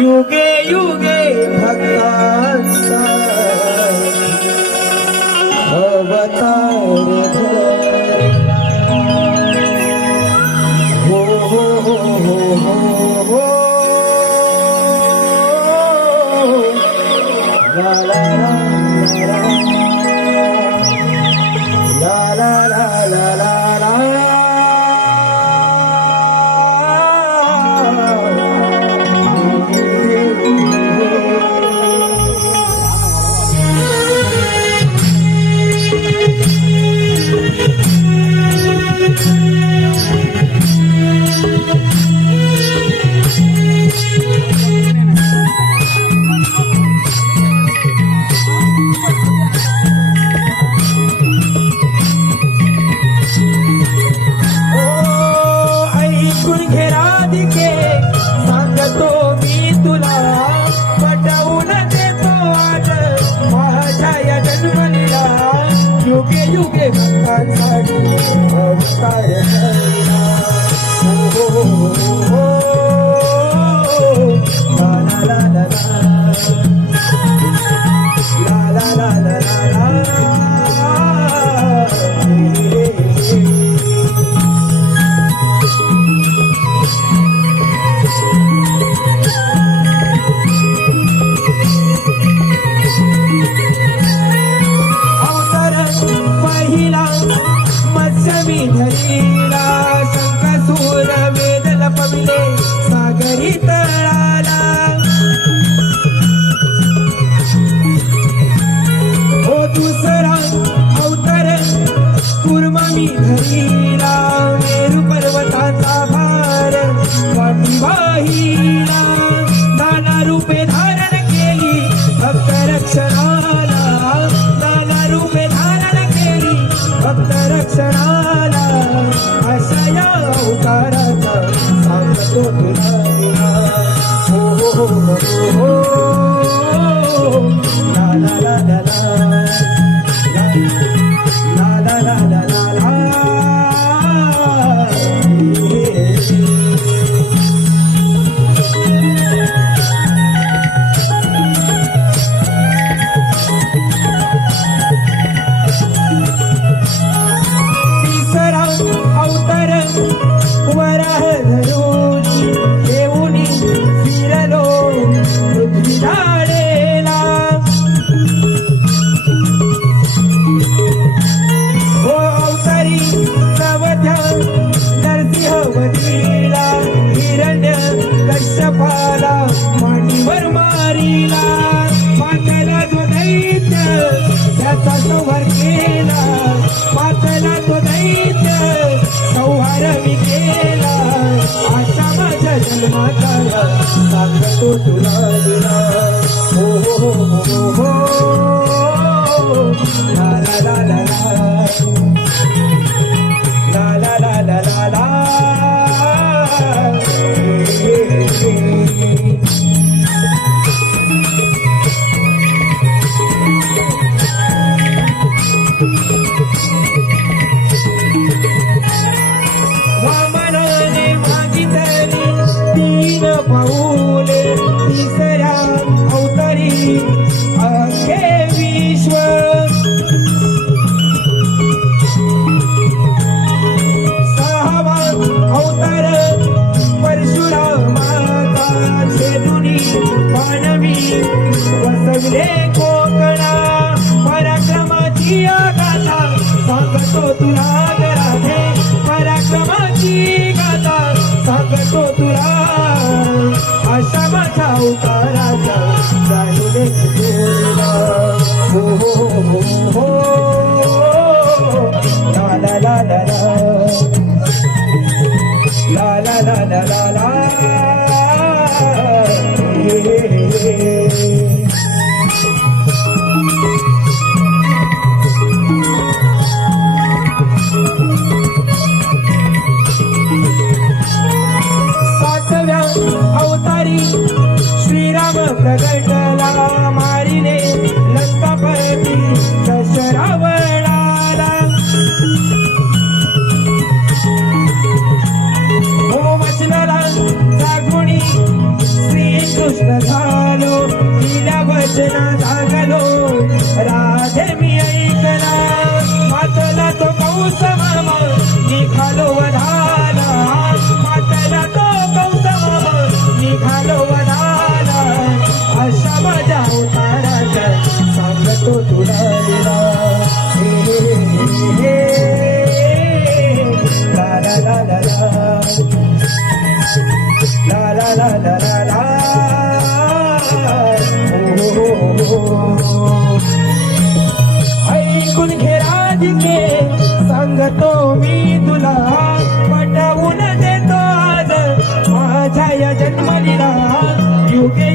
युगे युगे भक्तांचा अवतार धरला. हो हो हो हो हो हो ला ला ला ला ला ला ला ला. युगे युगे भक्तांसाठी अवतार धरला. हो हो हो ला ला ला ला ला ला ला ला ला. पहिला मत्स्यमी धरीला शंकासूर वेद लपविले सागरी तळाला. हो दुसरा अवतार कुर्मामी धरीला मेरू पर्वताचा भार वाटी वाहिला. नाना रूपे धारण केली भक्त रक्षणाला. नाना रूपे भक्त रक्षणाला. अशा या अवताराचा सांगतो तुला विना. हो हो हो हो ला ला ला ला ला ला ला ला ला ला. अवतार वराह धरून देऊनी फिरलो पृथ्वी झाडेला. हो अवतारी नवध्या नरसिंह वधीला. हिरण्य कश्यपाला मांडीवर मारीला. मातेला जो दैत्य त्याचा संहार केला. मातेला तो दैत्य संहार मी केला. अशा माझ्या जन्माचा सांगतो तुला दिला. हो हो हो हो ला ला ला ला ला ला ला ला ला ला. वामनाने मागितली 3 पाऊले तिसऱ्या अवतारी अख्खे विश्व. सहावा अवतार परशुरामाचा छेदुनी मानवी वसविले कोकणा. पराक्रमाची गाथा सांगतो तुला राधे. पराक्रमाची गाथा सांगतो तुला. अशा माझ्या अवताराचा जाणून तुला. हो हो हो हो ला ला ला ला ला ला ला ला ला ला. अवतारी श्रीराम प्रगटला. मारिले लंकापती दश रावणाला. हो वचनाला जागोणी श्रीकृष्ण मग्न झालो दिल्या वचना जागलो राधे मी ऐकला मातला तो कंस मामा निघालो वधाला मातला तो कंस मामा निघालो वधाला अशा माझ्या अवताराचा सांगतो तुला लीला हे हे हे ला ला ला ला ला ला ला ला ला ला ऐकून घे राधिके सांगतो मी तुला पटवून देतो आज माझ्या या जन्मलीला युगे